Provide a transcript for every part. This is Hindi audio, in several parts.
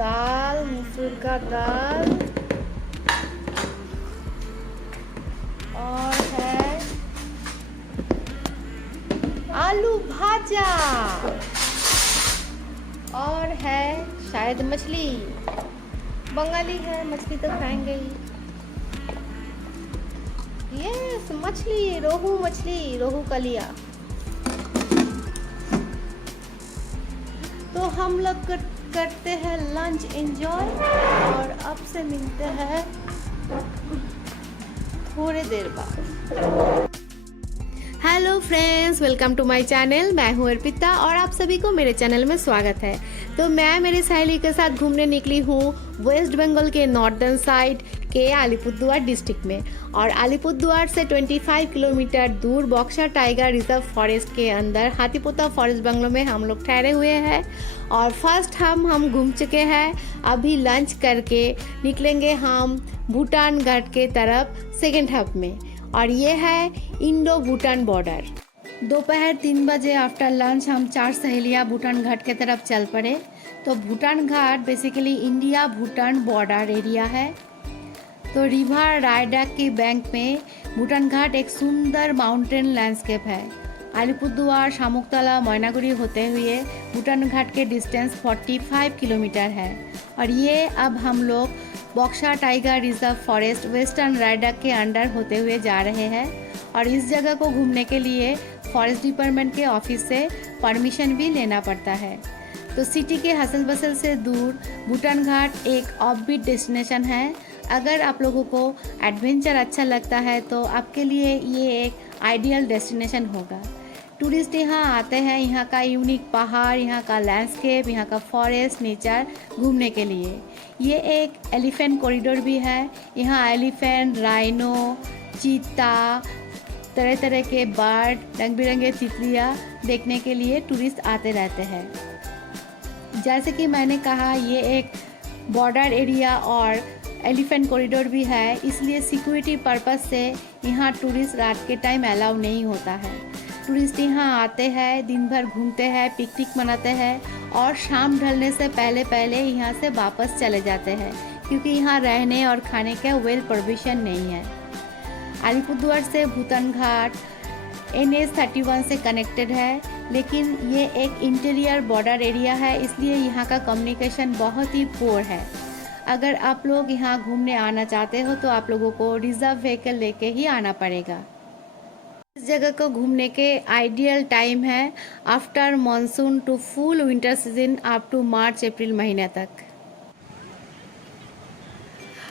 दाल, मसूर का दाल और है आलू भाजा और है शायद मछली। बंगाली है, मछली तो खाएंगे ही। यस, मछली, रोहू कलिया। तो हम लोग करते हैं लंच एंजॉय और अब से मिलते हैं थोड़ी देर बाद। Hello friends, welcome to my channel. मैं हूँ अर्पिता और आप सभी को मेरे चैनल में स्वागत है। तो मैं मेरी सहेली के साथ घूमने निकली हूँ वेस्ट बंगाल के नॉर्दर्न साइड के अलीपुरदुआर डिस्ट्रिक्ट में। और अलीपुरदुआर से 25 किलोमीटर दूर बक्सा टाइगर रिजर्व फॉरेस्ट के अंदर हाथीपोता फॉरेस्ट बंगलो में हम लोग ठहरे हुए हैं। और फर्स्ट हम घूम चुके हैं। अभी लंच करके निकलेंगे हम भूटान घाट के तरफ सेकेंड हाफ में। और ये है इंडो भूटान बॉर्डर। दोपहर 3 बजे आफ्टर लंच हम 4 सहेलियाँ भूटान घाट के तरफ चल पड़े। तो Bhutan Ghat basically India Bhutan border area है। तो रिवर रायडक के बैंक में भूटान घाट एक सुंदर माउंटेन लैंडस्केप है। अलीपुरदुआर, शामुकतला, मैनागुड़ी होते हुए भूटान घाट के डिस्टेंस 45 किलोमीटर है। और ये अब हम लोग बक्सा tiger reserve forest western Raidak के अंडर होते हुए जा रहे हैं। और इस जगह को घूमने के लिए फॉरेस्ट डिपार्टमेंट के ऑफिस से परमिशन भी लेना पड़ता है। तो सिटी के हसल बसल से दूर भूटान घाट एक ऑफबीट डेस्टिनेशन है। अगर आप लोगों को एडवेंचर अच्छा लगता है तो आपके लिए ये एक आइडियल डेस्टिनेशन होगा। टूरिस्ट यहाँ आते हैं यहाँ का यूनिक पहाड़, यहाँ का लैंडस्केप, यहाँ का फॉरेस्ट नेचर घूमने के लिए। ये एक एलिफेंट कॉरिडोर भी है। यहाँ एलिफेंट, राइनो, चीता, तरह तरह के बर्ड, रंग बिरंगे तितलियाँ देखने के लिए टूरिस्ट आते रहते हैं। जैसे कि मैंने कहा, ये एक बॉर्डर एरिया और एलिफेंट कॉरिडोर भी है, इसलिए सिक्योरिटी पर्पस से यहाँ टूरिस्ट रात के टाइम अलाउ नहीं होता है। टूरिस्ट यहाँ आते हैं, दिन भर घूमते हैं, पिकनिक मनाते हैं और शाम ढलने से पहले यहाँ से वापस चले जाते हैं, क्योंकि यहाँ रहने और खाने का वेल प्रोविजन नहीं है। अलीपुरदुआर से भूटान घाट NH 31 से कनेक्टेड है, लेकिन ये एक इंटीरियर बॉर्डर एरिया है, इसलिए यहाँ का कम्युनिकेशन बहुत ही पुअर है। अगर आप लोग यहाँ घूमने आना चाहते हो तो आप लोगों को रिजर्व व्हीकल लेके ही आना पड़ेगा। इस जगह को घूमने के आइडियल टाइम है after monsoon to full winter season up to March April महीने तक।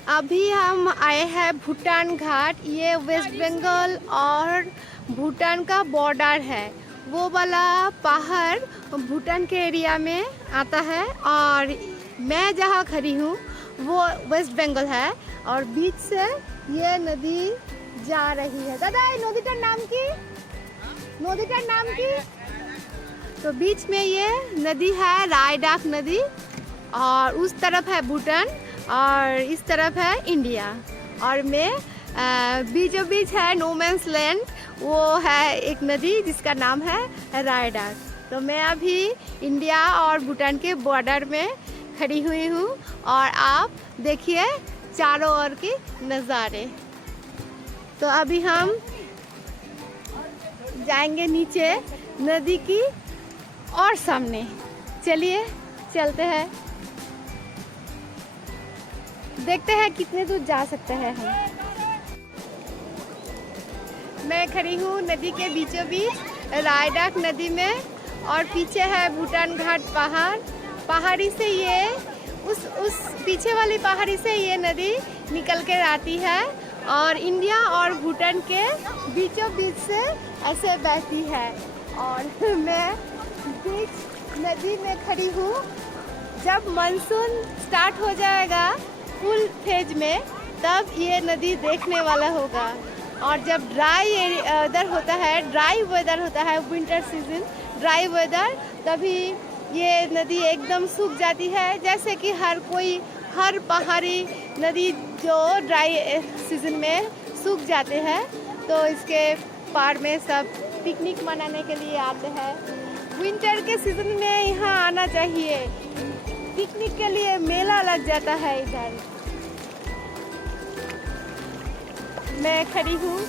अभी हम आए हैं भूटान घाट। ये वेस्ट बंगाल और भूटान का बॉर्डर है। वो वाला पहाड़ भूटान के एरिया में आता है और मैं जहाँ खड़ी हूँ वो वेस्ट बंगाल है। और बीच से ये नदी जा रही है। दादा, नदीटार नाम की? तो बीच में ये नदी है रायडक नदी और उस तरफ है भूटान और इस तरफ है इंडिया। और मैं बीचों बीच है नो मैंस लैंड, वो है एक नदी जिसका नाम है रायडक। तो मैं अभी इंडिया और भूटान के बॉर्डर में खड़ी हुई हूँ और आप देखिए चारों ओर के नज़ारे। तो अभी हम जाएंगे नीचे नदी की और सामने। चलिए चलते हैं, देखते हैं कितने दूर जा सकते हैं हम। मैं खड़ी हूँ नदी के बीचों बीच रायडक नदी में और पीछे है भूटान घाट पहाड़ी से ये उस पीछे वाली पहाड़ी से ये नदी निकल कर आती है और इंडिया और भूटान के बीचों बीच से ऐसे बहती है। और मैं बीच नदी में खड़ी हूँ। जब मानसून स्टार्ट हो जाएगा फुल फेज में, तब ये नदी देखने वाला होगा। और जब ड्राई वेदर होता है विंटर सीजन, ड्राई वेदर, तभी ये नदी एकदम सूख जाती है। जैसे कि हर पहाड़ी नदी जो ड्राई सीजन में सूख जाते हैं, तो इसके पार में सब पिकनिक मनाने के लिए आते हैं। विंटर के सीजन में यहाँ आना चाहिए, पिकनिक के लिए मेला लग जाता है इधर। मैं खड़ी हूँ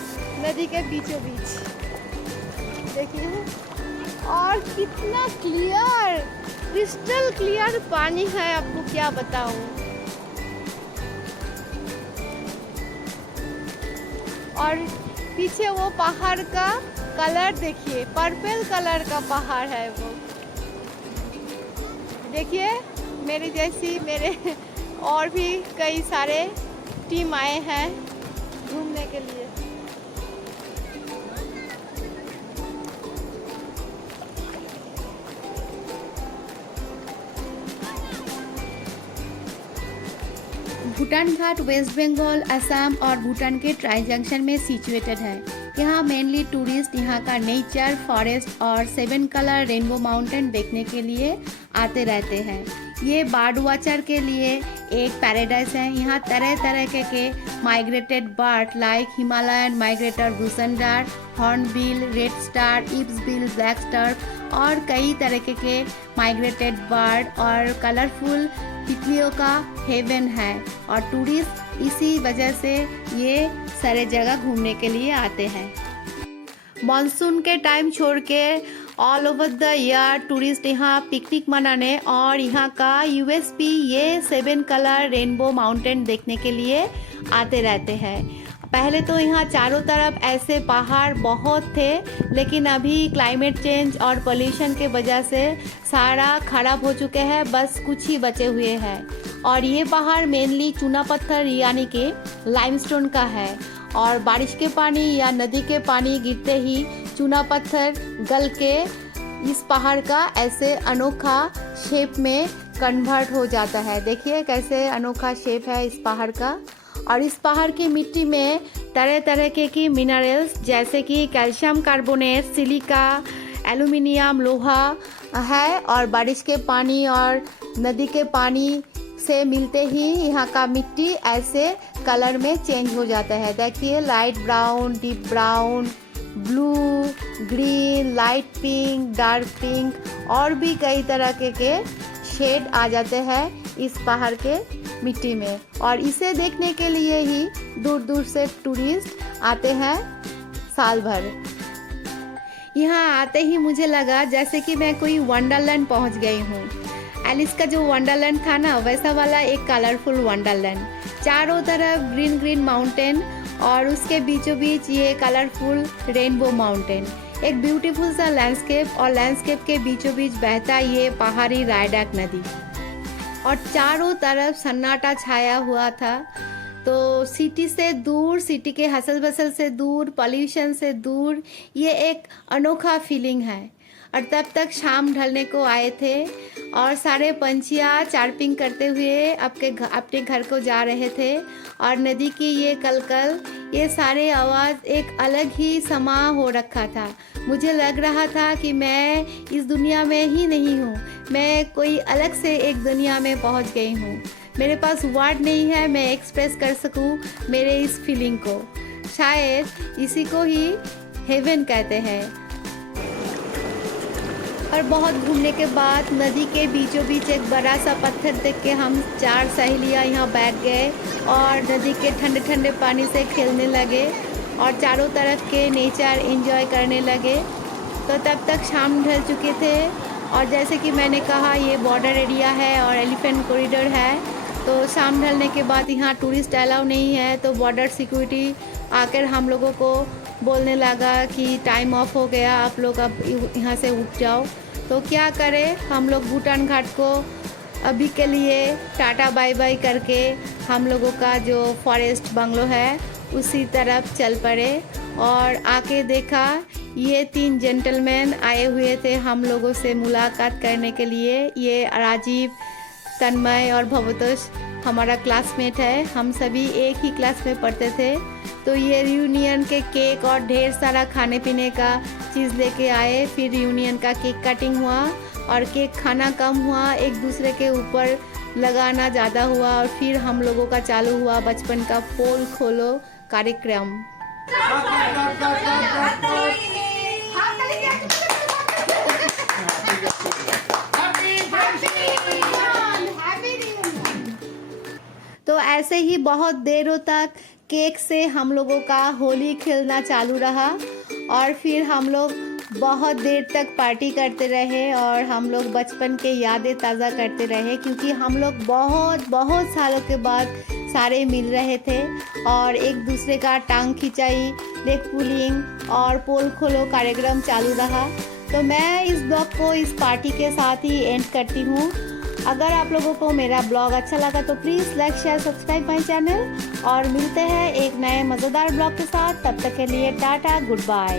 नदी के बीचों बीच, देखिए, और कितना क्लियर, क्रिस्टल क्लियर पानी है, आपको क्या बताऊं। और पीछे वो पहाड़ का कलर देखिए, पर्पल कलर का पहाड़ है वो। देखिए मेरे जैसी, मेरे और भी कई सारे टीम आए हैं घूमने के लिए। भूटान घाट वेस्ट बंगाल, असम और भूटान के ट्राई जंक्शन में सिचुएटेड है। यहाँ मेनली टूरिस्ट यहाँ का नेचर, फॉरेस्ट और 7 कलर रेनबो माउंटेन देखने के लिए आते रहते हैं। ये बर्ड वॉचर के लिए एक पैराडाइज है। यहाँ तरह तरह के migrated bird like Himalayan migrator goosander, hornbill, red star, ibisbill, black star और कई तरह के माइग्रेटेड बर्ड और कलरफुल तितलियों का हेवन है। और टूरिस्ट इसी वजह से ये सारे जगह घूमने के लिए आते हैं। मानसून के टाइम छोड़ के all over the year tourist यहाँ पिकनिक मनाने और यहाँ का यूएसपी ये 7 कलर रेनबो माउंटेन देखने के लिए आते रहते हैं। पहले तो यहाँ चारों तरफ ऐसे पहाड़ बहुत थे, लेकिन अभी क्लाइमेट चेंज और पोल्यूशन के वजह से सारा खराब हो चुके हैं, बस कुछ ही बचे हुए हैं। और ये पहाड़ मेनली चूना पत्थर यानी कि लाइमस्टोन का है, और बारिश के पानी या नदी के पानी गिरते ही चूना पत्थर गल के इस पहाड़ का ऐसे अनोखा शेप में कन्वर्ट हो जाता है। देखिए कैसे अनोखा शेप है इस पहाड़ का। और इस पहाड़ की मिट्टी में तरह तरह के मिनरल्स जैसे कि कैल्शियम कार्बोनेट, सिलिका, एल्यूमिनियम, लोहा है। और बारिश के पानी और नदी के पानी से मिलते ही यहाँ का मिट्टी ऐसे कलर में चेंज हो जाता है। देखिए light brown, deep brown, blue, green, light pink, dark pink और भी कई तरह के शेड आ जाते हैं इस पहाड़ के मिट्टी में। और इसे देखने के लिए ही दूर दूर से टूरिस्ट आते हैं साल भर। यहाँ आते ही मुझे लगा जैसे कि मैं कोई वंडरलैंड पहुँच गई हूँ। एलिस का जो वंडरलैंड था ना, वैसा वाला एक कलरफुल वंडरलैंड। चारों तरफ ग्रीन ग्रीन माउंटेन और उसके बीचों बीच ये कलरफुल रेनबो माउंटेन। एक ब्यूटीफुल सा लैंडस्केप और लैंडस्केप के बीचों बीच बहता ये पहाड़ी रायडक नदी। और चारों तरफ सन्नाटा छाया हुआ था। तो सिटी से दूर, सिटी के हसल बसल से दूर, पॉल्यूशन से दूर, ये एक अनोखा फीलिंग है। और तब तक शाम ढलने को आए थे और सारे पंछियाँ चार्पिंग करते हुए अपने घर को जा रहे थे। और नदी की ये कलकल, ये सारे आवाज़ एक अलग ही समा हो रखा था। मुझे लग रहा था कि मैं इस दुनिया में ही नहीं हूँ, मैं कोई अलग से एक दुनिया में पहुँच गई हूँ। मेरे पास वर्ड नहीं है मैं एक्सप्रेस कर सकूँ मेरे इस फीलिंग को। शायद इसी को ही हेवन कहते हैं। और बहुत घूमने के बाद नदी के बीचों बीच एक बड़ा सा पत्थर देख के हम 4 सहेलियाँ यहाँ बैठ गए और नदी के ठंडे ठंडे पानी से खेलने लगे और चारों तरफ के नेचर एंजॉय करने लगे। तो तब तक शाम ढल चुके थे। और जैसे कि मैंने कहा ये बॉर्डर एरिया है और एलिफेंट कॉरिडोर है, तो शाम ढलने के बाद यहाँ टूरिस्ट अलाउ नहीं है। तो बॉर्डर सिक्योरिटी आकर हम लोगों को बोलने लगा कि टाइम ऑफ हो गया, आप लोग अब यहाँ से उठ जाओ। तो क्या करें, हम लोग भूटान घाट को अभी के लिए टाटा बाय बाय करके हम लोगों का जो फॉरेस्ट बंगलो है उसी तरफ चल पड़े। और आके देखा ये 3 जेंटलमैन आए हुए थे हम लोगों से मुलाकात करने के लिए। ये राजीव, तन्मय और भवतोष हमारा क्लासमेट है, हम सभी एक ही क्लास में पढ़ते थे। तो ये रियूनियन के केक और ढेर सारा खाने पीने का चीज़ लेके आए। फिर रियूनियन का केक कटिंग हुआ और केक खाना कम हुआ, एक दूसरे के ऊपर लगाना ज़्यादा हुआ। और फिर हम लोगों का चालू हुआ बचपन का पोल खोलो कार्यक्रम। ऐसे ही बहुत देरों तक केक से हम लोगों का होली खेलना चालू रहा और फिर हम लोग बहुत देर तक पार्टी करते रहे और हम लोग बचपन के यादें ताज़ा करते रहे, क्योंकि हम लोग बहुत बहुत सालों के बाद सारे मिल रहे थे और एक दूसरे का टांग खिंचाई, लेग पुलिंग और पोल खोलो कार्यक्रम चालू रहा। तो मैं इस ब्लॉग को इस पार्टी के साथ ही एंड करती हूँ। अगर आप लोगों को मेरा ब्लॉग अच्छा लगा तो please like share subscribe my channel और मिलते हैं एक नए मज़ेदार ब्लॉग के साथ। तब तक के लिए टाटा, गुड बाय।